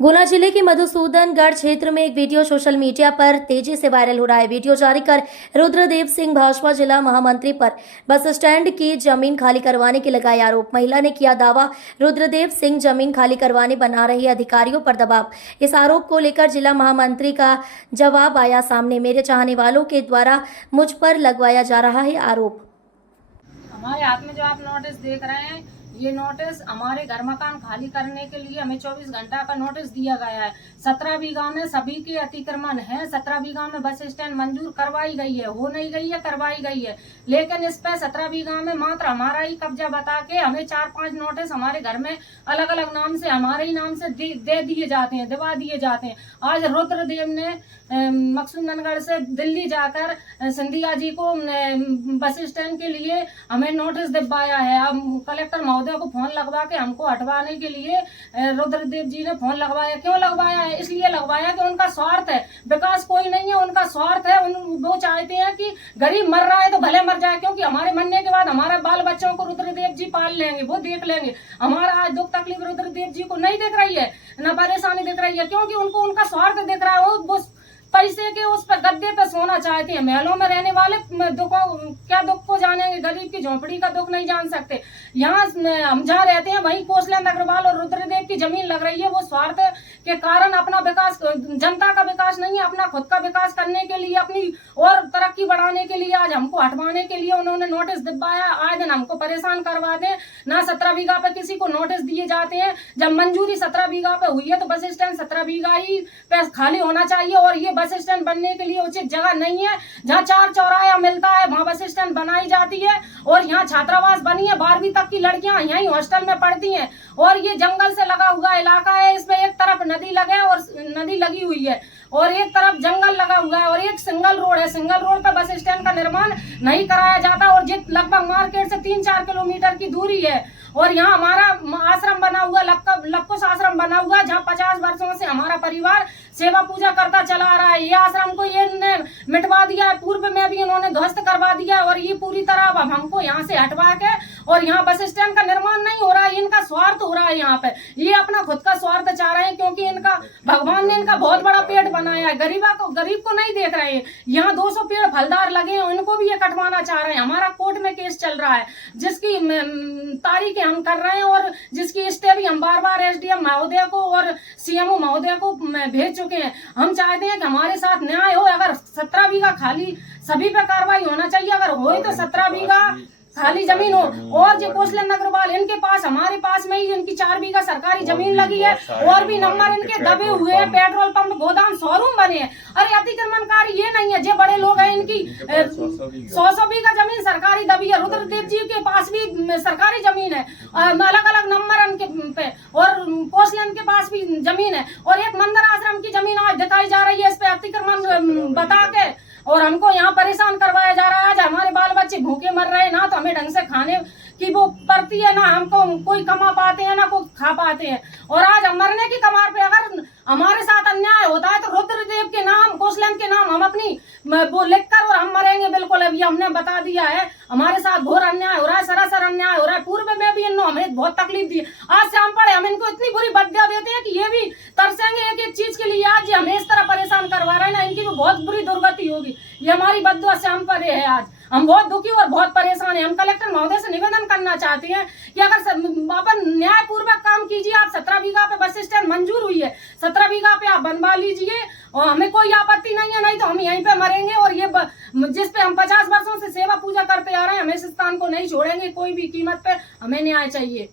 गुना जिले के मधुसूदनगढ़ क्षेत्र में एक वीडियो सोशल मीडिया पर तेजी से वायरल हो रहा है। वीडियो जारी कर रुद्रदेव सिंह भाजपा जिला महामंत्री पर बस स्टैंड की जमीन खाली करवाने के लगाए आरोप। महिला ने किया दावा, रुद्रदेव सिंह जमीन खाली करवाने बना रहे अधिकारियों पर दबाव। इस आरोप को लेकर जिला महामंत्री का जवाब आया सामने। मेरे चाहने वालों के द्वारा मुझ पर लगवाया जा रहा है आरोप। हमारे हाथ में जो आप नोटिस देख रहे हैं, ये नोटिस हमारे घर मकान खाली करने के लिए हमें 24 घंटा का नोटिस दिया गया है। 17 बीघा में सभी के अतिक्रमण है। 17 बीघा में बस स्टैंड मंजूर करवाई गई है, हो नहीं गई है, करवाई गई है, लेकिन इस पे 17 बीघा में मात्र हमारा ही कब्जा बता के हमें 4-5 नोटिस हमारे घर में अलग अलग नाम से, हमारे ही नाम से दे दिए जाते हैं, दिवा दिए जाते हैं। आज रुद्रदेव ने मधुसूदनगढ़ से दिल्ली जाकर सिंधिया जी को बस स्टैंड के लिए हमें नोटिस दिलवाया है। अब कलेक्टर महोदय को फोन लगवा के हमको हटवाने के लिए रुद्रदेव जी ने फोन लगवाया। क्यों लगवाया है? इसलिए लगवाया कि उनका स्वार्थ है, विकास कोई नहीं है, उनका स्वार्थ है। वो चाहते हैं कि गरीब मर रहा है तो भले मर जाए, क्योंकि हमारे मरने के बाद हमारे बाल बच्चों को रुद्रदेव जी पाल लेंगे, वो देख लेंगे। हमारा आज दुख तकलीफ रुद्रदेव जी को नहीं दिख रही है, न परेशानी दिख रही है, क्योंकि उनको उनका स्वार्थ दिख रहा है। वो पैसे के उस पर गद्दे पे सोना चाहते हैं। महलों में रहने वाले क्या दुख को जानेंगे, गरीब की झोंपड़ी का दुख नहीं जान सकते। यहाँ हम जहाँ रहते हैं वहीं कौशलेंद्र अग्रवाल और रुद्रदेव की जमीन लग रही है। वो स्वार्थ के कारण अपना विकास, जनता का विकास नहीं है, अपना खुद का विकास करने के लिए, अपनी और तरक्की बढ़ाने के लिए आज हमको हटवाने के लिए उन्होंने नोटिस दिलवाया। आए दिन हमको परेशान करवा दे ना। 17 बीघा पे किसी को नोटिस दिए जाते हैं। जब मंजूरी 17 बीघा पे हुई है तो बस स्टैंड 17 बीघा ही पे खाली होना चाहिए, और ये बस स्टैंड बनने के लिए उचित जगह नहीं है। जहाँ 4 चौराहा मिलता है वहाँ बस स्टैंड बनाई जाती है, और यहाँ छात्रावास बनी है। 12वीं तक की लड़कियां यहीं हॉस्टल में पढ़ती हैं, और ये जंगल से लगा हुआ इलाका है। इसमें एक तरफ नदी लगे और नदी लगी हुई है, और एक तरफ जंगल लगा हुआ है, और एक सिंगल रोड है। सिंगल रोड पर बस स्टैंड का निर्माण नहीं कराया जाता, और लगभग मार्केट से 3-4 किलोमीटर की दूरी है। और यहाँ हमारा आश्रम बना हुआ, लपकुश आश्रम बना हुआ, जहाँ 50 वर्षों से हमारा परिवार सेवा पूजा करता चला आ रहा है। ये आश्रम को ये मिटवा दिया है, पूर्व में भी इन्होंने ध्वस्त करवा दिया, और ये पूरी तरह अब हमको यहाँ से हटवा के, और यहाँ बस स्टैंड का निर्माण नहीं हो रहा है। इनका स्वार्थ हो रहा है यहाँ पे, ये अपना खुद का स्वार्थ चाह रहे हैं, क्योंकि इनका भगवान ने इनका बहुत बड़ा पेट बनाया है। गरीब को नहीं देख रहे हैं। यहाँ 200 पेड़ फलदार लगे हैं, उनको भी ये कटवाना चाह रहे हैं। हमारा कोर्ट में केस चल रहा है, जिसकी तारीख हम कर रहे हैं, और जिसकी स्टे भी हम बार-बार एसडीएम महोदय को और सीएमओ महोदय को भेज चुके हैं। हम चाहते हैं कि हमारे साथ न्याय हो। अगर 17 बीघा खाली, सभी पे कार्रवाई होना चाहिए। अगर हो तो 17 बीघा खाली जमीन हो, और जो कौशलेंद्र अग्रवाल इनके पास, हमारे पास में ही इनकी 4 बीघा सरकारी जमीन लगी है, और भी नंबर इनके दबे हुए हैं। पेट्रोल पंप, गोदाम, शोरूम बने हैं। अरे अतिक्रमणकारी ये नहीं है, जो बड़े लोग हैं, इनकी 100 बीघा जमीन सरकारी दबी है। रुद्रदेव जी के पास भी सरकारी जमीन है, अलग अलग नंबर इनके पे, और कौशलेंद्र के पास भी जमीन है, और एक मंदिर आश्रम की जमीन आज दिखाई जा रही है। इस पे अतिक्रमण बता के और हमको यहाँ परेशान करवाया जा रहा है। आज हमारे बाल बच्चे भूखे मर रहे हैं, ना तो हमें ढंग से खाने की वो पड़ती है, ना हमको कोई कमा पाते हैं, ना कोई खा पाते हैं। और आज हम मरने की कगार पे, अगर हमारे साथ अन्याय होता है तो रुद्रदेव के नाम, कौशलेंद्र के नाम हम अपनी वो लिखकर, और हम मरेंगे बिल्कुल। अभी हमने बता दिया है, हमारे साथ घोर अन्याय हो रहा है, सरासर अन्याय हो रहा है। पूर्व में भी इन्होंने हमें बहुत तकलीफ दी। आज शाम पड़े हम इनको इतनी बुरी बदया देते हैं कि ये भी तरसेंगे एक एक चीज के लिए। आज हमें इस तरह परेशान करवा रहे हैं ना, इनकी तो बहुत बुरी दुर्गति होगी। ये हमारी बददुआ शाम पर है। आज हम बहुत दुखी और बहुत परेशान हैं। हम कलेक्टर महोदय से निवेदन करना चाहते हैं कि अगर अपन न्याय पूर्वक काम कीजिए। आप 17 बीघा पे बस स्टैंड मंजूर हुई है, 17 बीघा पे आप बनवा लीजिए, और हमें कोई आपत्ति नहीं है। नहीं तो हम यहीं पे मरेंगे, और ये जिस पे हम 50 वर्षों से सेवा पूजा करते आ रहे हैं, हम इस स्थान को नहीं छोड़ेंगे कोई भी कीमत पे। हमें न्याय चाहिए।